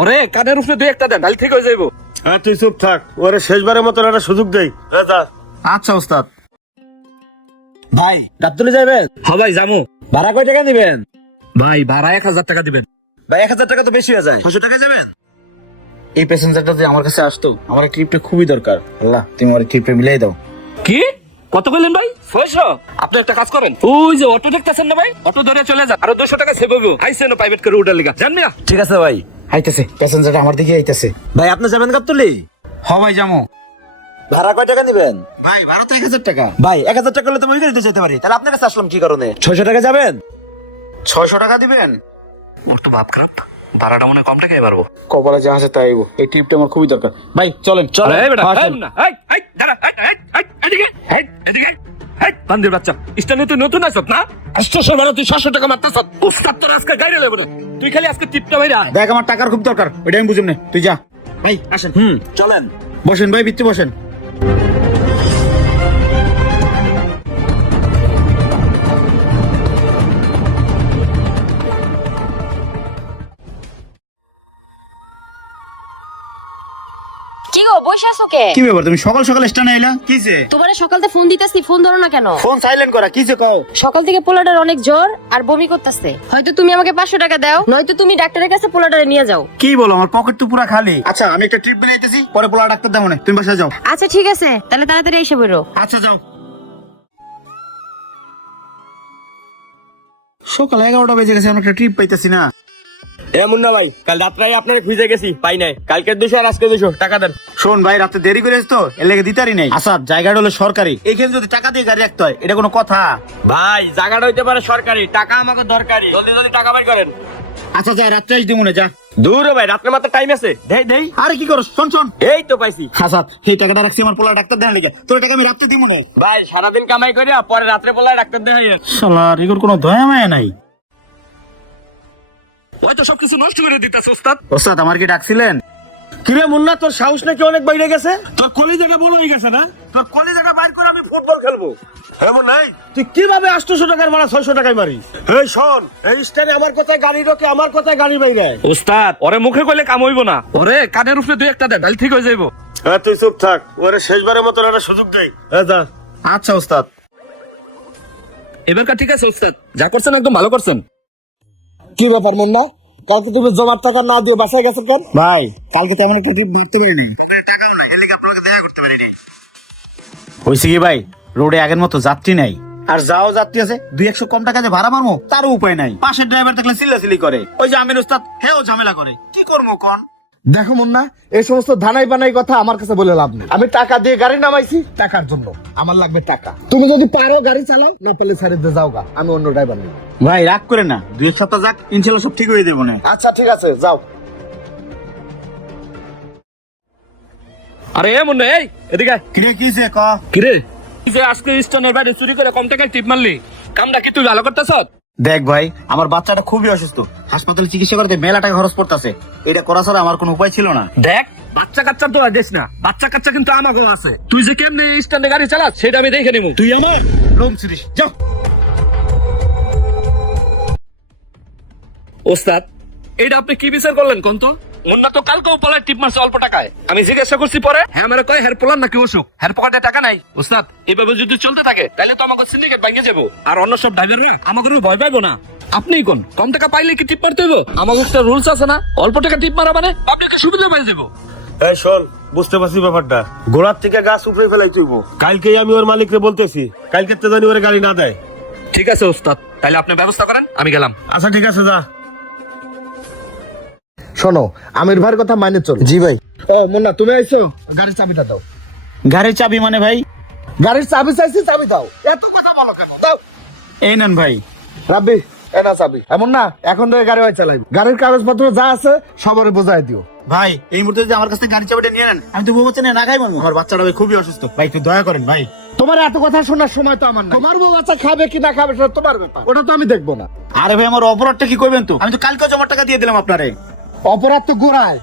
ওরে কানের উপরে দুই একটা দেন, তাহলে ঠিক হয়ে যাইবো। হ্যাঁ তুই চুপ থাক, ওরে শেষবারের মতো একটা সুযোগ দেই। আচ্ছা ওস্তাদ। ভাই গাবতলী যাবেন? হ্যাঁ ভাই যামু। ভাড়া কয় টাকা দিবেন? ভাই ভাড়া 1000 টাকা দিবেন। ভাই 1000 টাকা তো বেশি হয়ে যায়, 600 টাকা যাবেন? এই প্যাসেঞ্জারটা যে আমার কাছে আসতো, আমার ট্রিপটা খুবই দরকার। আল্লাহ তুমি আমার ট্রিপটা মিলাই দাও। কি কত কইলেন ভাই? 600? আপনি একটা কাজ করেন, ওই যে অটো দেখতেছেন না ভাই, অটো ধরে চলে যান, আরো 200 টাকা সেভ হবে। আইছেন প্রাইভেট করে উঠার লিগা, জান মিয়া? ঠিক আছে ভাই, আইতেছে প্যাসেঞ্জারটা আমার দিকে আইতেছে। ভাই আপনি যাবেন গাবতলী? হ্যাঁ ভাই যাবো। ভাড়া কয় টাকা দিবেন? ভাই ভাড়া তো 1000 টাকা। ভাই 1000 টাকা হলে তো ওই গাড়িতে যেতে পারি, তাহলে আপনার কাছে আসলাম কি কারণে? 600 টাকা যাবেন? 600 টাকা দিবেন? ওর তো ভাব খারাপ, ভাড়াটা মনে কম টাকায় পারবো। কপালে যা আছে তাই হইব। এই ট্রিপটা আমার খুবই দরকার। ভাই চলেন চলেন। আরে বেটা, আসেন। না এই দাঁড়া, এই এদিকে, এদিকে, বান্দির বাচ্চা, স্ট্যান্ডে তুই নতুন আসত না? 800 ভাড়া তুই 700 টাকা মারতাছ। উস্তাদ তোর আজকে গাড়ি লইব না, তুই খালি আজকে টিপটা বাইরা। দেখ আমার টাকার খুব দরকার, ওইটা আমি বুঝুম না, তুই যা। ভাই আসেন। চলেন। বসেন ভাই, ভিত্তি বসেন। কি গো বসে আছো কে? কি ব্যাপার, তুমি সকাল সকাল স্ট্যান্ডে আইলা? কিছে? তোমারে সকালতে ফোন দিতেছি, ফোন ধরো না কেন? ফোন সাইলেন্ট করা, কিছে কও? সকাল থেকে পোলাটার অনেক জ্বর আর বমি করতেছে। হয়তো তুমি আমাকে 500 টাকা দাও, নয়তো তুমি ডাক্তারের কাছে পোলাটারে নিয়ে যাও। কি বলো, আমার পকেট তো পুরো খালি। আচ্ছা আমি একটা ট্রিপ বানাইতেছি, পরে পোলা ডাক্তার দেবো না, তুমি বাসায় যাও। আচ্ছা ঠিক আছে, তাহলে তাড়াতাড়ি এসে বেরো। আচ্ছা যাও। সকাল 11টা বেজে গেছে, আমি একটা ট্রিপ পাইতেছি না। এমন না ভাই, কাল রাত্রে আপনার খুঁজে গেছি, পাই নাই। কালকের 200 আর আজকে 200 টাকা দেন। শোন ভাই, রাতে দেরি করে তো এর লেগে দিতারি নাই। আচ্ছা জায়গাটা হলো সরকারি, এইখানে যদি টাকা দিয়ে গাড়ি রাখতে হয়, এটা কোনো কথা? ভাই জায়গাটা হইতে পারে সরকারি, টাকা আমাকে দরকারি, জলদি জলদি টাকা বের করেন। আচ্ছা যা, রাত্রে আস দিমুনে যা। দূর ভাই, রাত্রে মাত্র টাইম আছে। দেই দেই, আরে কি করছ, শোন শোন। এই তো পাইছি। আচ্ছা এই টাকাটা রাখছি আমার পোলা ডাক্তার দেন লেগে, তোর টাকা আমি রাত্রে দিমুনে। ভাই সারাদিন কামাই করে পরে রাত্রে বলায় ডাক্তার দেখাই। শালা রিগুর কোনো দয়া মায়া নাই। ওই তো সবকিছু নষ্ট করে দিতাছ ওস্তাদ। ওস্তাদ আমার কি ডাকছিলেন? কিরে মুন্না, তোর সাহস নাকি অনেক বাইরে গেছে? তোর কলিজাটা বড় হয়ে গেছে না? তোর কলিজাটা বাইর করে আমি ফুটবল খেলবো। এমন নাই, তুই কিভাবে 800 টাকার ভাড়া 600 টাকায় মারিস? এই শোন, এই স্ট্যান্ডে আমার কথায় গাড়ি রোকে, আমার কথায় গাড়ি বাইরে। ওস্তাদ ওরে মুখে কইলে কাম হইব না, ওরে কানের উপরে দুই একটা দেন, তাহলে ঠিক হয়ে যাইবো। হ্যাঁ তুই চুপ থাক, ওরে শেষবারের মতো একটা সুযোগ দেই। হ্যাঁ যা। আচ্ছা ওস্তাদ। এবারকার ঠিক আছে ওস্তাদ, যা করছেন একদম ভালো করছেন। কি ব্যাপার মুন্না, কালকে তুমি জমার টাকা না দিয়ে বাসায় গেছো কেন? ভাই কালকে তেমন একটা ট্রিপ ধরতে পারিনি। হয়েছে কি ভাই, রোডে আগের মতো যাত্রী নাই, আর যাও যাত্রী আছে 200 কম টাকা যে ভাড়া মারবো তারও উপায় নাই। পাশের ড্রাইভার দেখলে চিল্লাচিল্লি করে, ওই যে আমির ওস্তাদ হেও ঝামেলা করে, কি করবো কোন? দেখো মুন্না, এই সমস্ত ধানাই বানাই কথা আমার কাছে বলে লাভ নেই। আমি টাকা দিয়ে গাড়ি নামাইছি টাকার জন্য, আমার লাগবে টাকা। তুমি যদি পারো গাড়ি চালাও, না পারলে ছেড়ে দিয়ে যাও গা, আমি অন্য ড্রাইভার নেই। ভাই রাগ করে না, 2 সপ্তাহ যাক, ইনশাল্লাহ সব ঠিক হয়ে দেবো না। আচ্ছা ঠিক আছে যাও। আরে এমন না, এই এদিকে আয়। কিরে কিছে ক? কিরে এই যে আজকে স্টোনের বাইরে চুরি করে কম টাকায় টিপ মারলি, কামটা কি তুই ভালো করতেছ? দেখ ভাই, আমার বাচ্চাটা খুবই অসুস্থ, হাসপাতালে চিকিৎসা করতে মেলা টাকা খরচ পড়তেছে, এটা করা ছাড়া আমার কোনো উপায় ছিল না। দেখ বাচ্চা কাচ্চার তো আর দেশ না, বাচ্চা কাচ্চা কিন্তু আমাকেও আছে। তুই যে কেমনে স্ট্যান্ডে গাড়ি চালাস সেটা আমি দেখে নিব। তুই আমার রুম ছিড়িস, যাও। ওস্তাদ এটা আপনি কি বিচার করলেন কোন তো? মুন্না তো কালকেও পলায় টিপ মারছে অল্প টাকায়। আমি জিজ্ঞাসা করছি পরে, হ্যাঁ আমার কয় হের পোলার নাকি অসুখ, হের পকেটে টাকা নাই। ওস্তাদ এভাবে যদি চলতে থাকে তাহলে তো আমাকে সিন্ডিকেট ভাঙিয়ে যাবো, আর অন্য সব ড্রাইভাররা আমাকে ভয় পাইবো না। আপনি কোন কম টাকা পাইলে কি টিপ মারতে হইব? আমাকে একটা রুলস আছে না, অল্প টাকা টিপ মারা মানে আপনাকে সুবিধা পাই যাবো। এই শোন, বুঝতে পারছি ব্যাপারটা, গোড়ার থেকে গাছ উপরে ফেলাই তুইব। কালকেই আমি ওর মালিককে বলতেছি, কালকে তো জানি ওরে গাড়ি না দেয়। ঠিক আছে ওস্তাদ, তাহলে আপনি ব্যবস্থা করেন, আমি গেলাম। আচ্ছা ঠিক আছে, যা। শোনো, আমির ভাইয়ের কথা মানে চল। জি ভাই। ও মুন্না তুমি আইছো, গাড়ির চাবিটা দাও। গাড়ির চাবি মানে ভাই? গাড়ির চাবি চাইছি, চাবি দাও। এত কথা বলো কেন? দাও। এই নেন ভাই। রাব্বি এনা চাবি। এমন না, এখন থেকে গাড়ি ভাই চালাইবো, গাড়ির কাগজপত্র যা আছে সবারে বোঝাই দিও। ভাই এই মুহূর্তে যদি আমার কাছ থেকে গাড়ি চাবিটা নিয়ে নেন, আমি তো বউ বাচ্চা নিয়ে না খাই বলবো। আমার বাচ্চাটা ভাই খুবই অসুস্থ, ভাই একটু দয়া করেন ভাই। তোমার এত কথা শোনার সময় তো আমার না। তোমার বউ বাচ্চা খাবে কি না খাবে সেটা তোমার ব্যাপার, ওটা তো আমি দেখবো না। আরে ভাই আমার অপরাধটা কি করবেন তো? আমি তো কালকে জমার টাকা দিয়ে দিলাম আপনারে। অপরাধ তো গোড়ায়,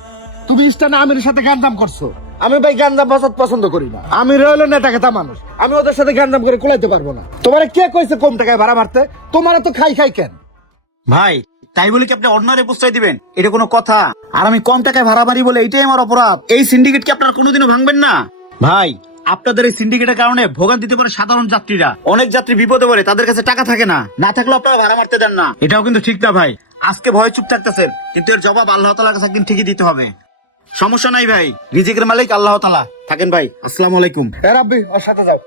তুমি স্টানে আমির সাথে গান্দাম করছো। আমি ভাই গান্দাম বাসাত পছন্দ করি না। আমি রইল নেতা খেতা মানুষ, আমি ওদের সাথে গান্দাম করে কুলাইতে পারবো না। তোমার কে কইছে কম টাকায় ভাড়া মারতে? তোমার তো খাই খাই কেন? ভাই তাই বলে কি আপনি অন্যরে প্রশ্রয় দিবেন? এটা কোনো কথা? আর আমি কম টাকায় ভাড়া মারি বলে এটাই আমার অপরাধ? এই সিন্ডিকেট কি আপনারা কোনোদিনও ভাঙবেন না? ভাই, আপনাদের এই সিন্ডিকেটের কারণে ভোগান্তি দিতে পারে সাধারণ যাত্রীরা। অনেক যাত্রী বিপদে পড়ে, তাদের কাছে টাকা থাকে না, না থাকলেও আপনারা ভাড়া মারতে দেন না। এটাও কিন্তু ঠিক না ভাই। আজকে ভয়ে চুপ থাকতেছেন, কিন্তু এর জবাব আল্লাহ তাআলার কাছে একদিন ঠিকই দিতে হবে। সমস্যা নাই ভাই, রিজিকের মালিক আল্লাহ তাআলা। থাকেন ভাই, আসসালামু আলাইকুম। রাব্বি ওর সাথে যাও।